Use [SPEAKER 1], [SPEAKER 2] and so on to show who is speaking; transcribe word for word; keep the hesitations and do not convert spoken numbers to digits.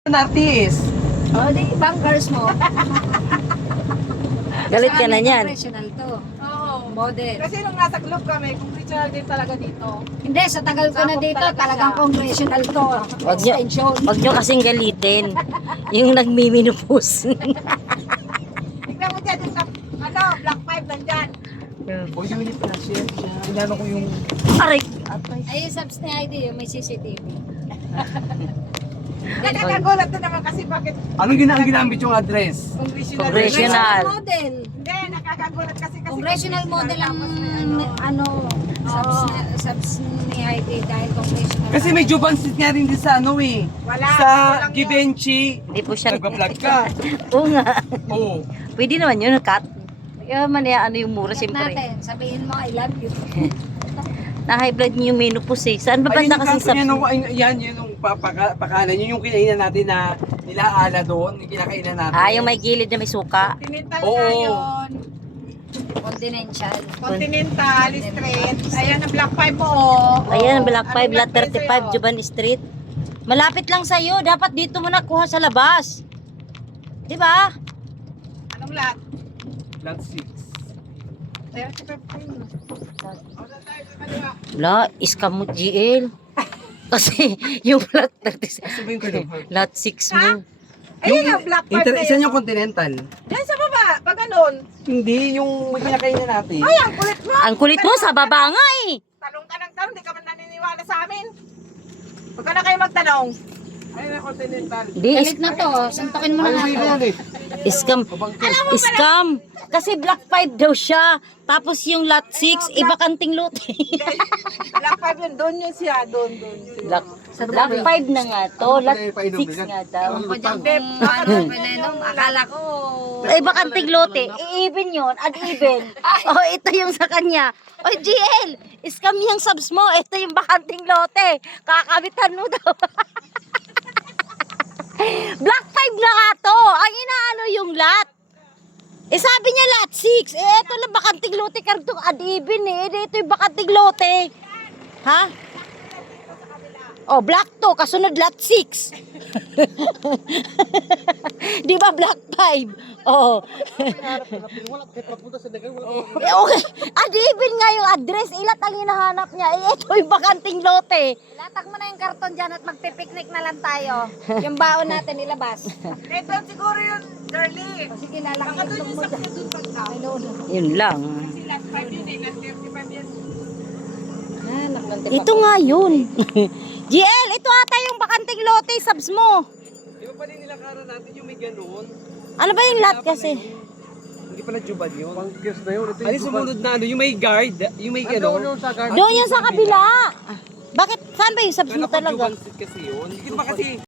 [SPEAKER 1] Artist.
[SPEAKER 2] O, di, bankers mo.
[SPEAKER 3] Galit ka na niyan.
[SPEAKER 2] Professional to.
[SPEAKER 4] Oo.
[SPEAKER 2] Model.
[SPEAKER 4] Kasi nung nasa club kami, kung regional din talaga dito.
[SPEAKER 2] Hindi, sa tagal ko na
[SPEAKER 4] Sakop
[SPEAKER 2] dito,
[SPEAKER 4] talaga
[SPEAKER 2] talagang
[SPEAKER 4] siya.
[SPEAKER 2] congressional to.
[SPEAKER 3] Wag niyo,
[SPEAKER 2] Extension.
[SPEAKER 3] wag niyo kasing galitin. Yung nagmiminupos.
[SPEAKER 4] Tignan mo dyan, yung, ano, Black Five nandyan.
[SPEAKER 1] O unit na siya. Inano ko yung...
[SPEAKER 3] Aray!
[SPEAKER 2] Ay, yung subs ni I D, yung may C C T V.
[SPEAKER 4] Nakakagulat na naman kasi bakit
[SPEAKER 1] Anong gina ang ginamit yung address?
[SPEAKER 4] congressional.
[SPEAKER 3] Congressional.
[SPEAKER 2] Model.
[SPEAKER 4] Hindi, nakakagulat kasi kasi
[SPEAKER 2] Congressional model ang
[SPEAKER 4] tapos may ano.
[SPEAKER 2] ano, subs, na, subs ni I D dahil congressional.
[SPEAKER 1] Kasi may jubansit nga rin din sa ano eh.
[SPEAKER 4] Wala.
[SPEAKER 1] Sa
[SPEAKER 4] walang yun.
[SPEAKER 1] Givenchy.
[SPEAKER 3] Hindi po siya.
[SPEAKER 1] Nagpa-vlog ka.
[SPEAKER 3] Oo nga.
[SPEAKER 1] Oo.
[SPEAKER 3] Pwede naman yun, cut. Kaya man ya, ano yung mura,
[SPEAKER 2] Cut
[SPEAKER 3] siyempre.
[SPEAKER 2] natin, sabihin mo, I love you.
[SPEAKER 3] Na high blood niyo yung menopause eh. Saan ba banda kasi sa...
[SPEAKER 1] Yan, yung, yan, yun yung papaka, pakanan. Yun yung kinainan natin na nilaala doon. Yung kinakainan natin.
[SPEAKER 3] Ah, yung may gilid na may suka.
[SPEAKER 4] Continental
[SPEAKER 1] Oo.
[SPEAKER 4] nga yun.
[SPEAKER 2] Continental.
[SPEAKER 4] Continental, straight. Ayan ang Black Five mo. oh.
[SPEAKER 3] Ayan, Black
[SPEAKER 4] Anong
[SPEAKER 3] five, Lot
[SPEAKER 4] Black Five
[SPEAKER 3] thirty-five,
[SPEAKER 4] sa'yo?
[SPEAKER 3] Juban Street. Malapit lang sa'yo. Dapat dito mo nakuha sa labas. Di ba?
[SPEAKER 4] Anong lot?
[SPEAKER 1] Lot six.
[SPEAKER 4] thirty-five pa yun.
[SPEAKER 3] Wala, scam mo G L. Kasi yung lot thirty-six.
[SPEAKER 1] Kasi ba yung kinupag?
[SPEAKER 3] Lot six mo.
[SPEAKER 4] Ayun ang Black Five
[SPEAKER 1] Inter,
[SPEAKER 4] na
[SPEAKER 1] isa
[SPEAKER 4] yun.
[SPEAKER 1] yung Continental.
[SPEAKER 4] Yan sa baba, pag ganun.
[SPEAKER 1] Hindi, yung may kinakainan natin.
[SPEAKER 4] Ay, ang kulit mo.
[SPEAKER 3] Ang kulit mo sa baba nga eh.
[SPEAKER 4] Tanong ka ng tanong, di ka man naniniwala sa amin. Huwag ka na kayo magtanong. Ayun ang Continental.
[SPEAKER 3] Hindi,
[SPEAKER 2] Galit na to, santokin mo na nga to.
[SPEAKER 1] eh.
[SPEAKER 3] scam. Scam. Kasi Black five daw siya. Tapos yung lot six, iba kanting lote.
[SPEAKER 4] Black Five yun, doon yun siya, doon, doon.
[SPEAKER 3] Black, Black five na nga to. Lot six nga daw.
[SPEAKER 2] Ako dyan kung ano pinainom, akala ko.
[SPEAKER 3] Iba kanting lote. I-even yun. Ad-even. Oh, ito yung sa kanya. Oh, G L. Scam yung subs mo. Ito yung bakanting lote. Kakabitan mo daw. Black five na nga to. Ang inaano yung lot. Eh sabi niya lot six. Eh ito lang bakanting lote. Kartong ad-even eh. Eh, ito yung bakanting lote. Ha? Oh, black to. Kasunod lot six. Di ba black five? Oo. Eh, okay. Ad-even nga yung address. Ilat ang hinahanap niya. Eh, ito yung bakanting lote.
[SPEAKER 2] Latak mo na yung karton dyan at magpipiknik na lang tayo. Yung baon natin ilabas.
[SPEAKER 4] Eh, doon siguro yun, Darlie.
[SPEAKER 2] O sige, lalaki
[SPEAKER 4] Baka
[SPEAKER 2] yung
[SPEAKER 4] doon yung
[SPEAKER 2] mo
[SPEAKER 4] sa
[SPEAKER 2] dyan.
[SPEAKER 4] doon pagka.
[SPEAKER 2] Ay, no, no.
[SPEAKER 3] Yun lang.
[SPEAKER 4] Kasi Lot Five yun eh, Lot thirty-five yun.
[SPEAKER 2] Ah, naklanti pa
[SPEAKER 3] Ito
[SPEAKER 2] ko.
[SPEAKER 3] nga yun. G L, ito ata yung bakanting lote, subs mo.
[SPEAKER 1] Di ba pa rin nilakaran natin yung may ganoon?
[SPEAKER 3] Ano ba yung lot kasi?
[SPEAKER 1] Hindi pala jubad yun. Pang-guess na yun. Ano yung sumunod na ano? Yung may guard? Yung may ano?
[SPEAKER 3] Doon yung sa kabila. Bakit? Saan ba yung subs mo
[SPEAKER 1] Kala ko
[SPEAKER 3] talaga?
[SPEAKER 1] jubansit kasi yun. Hindi ba kasi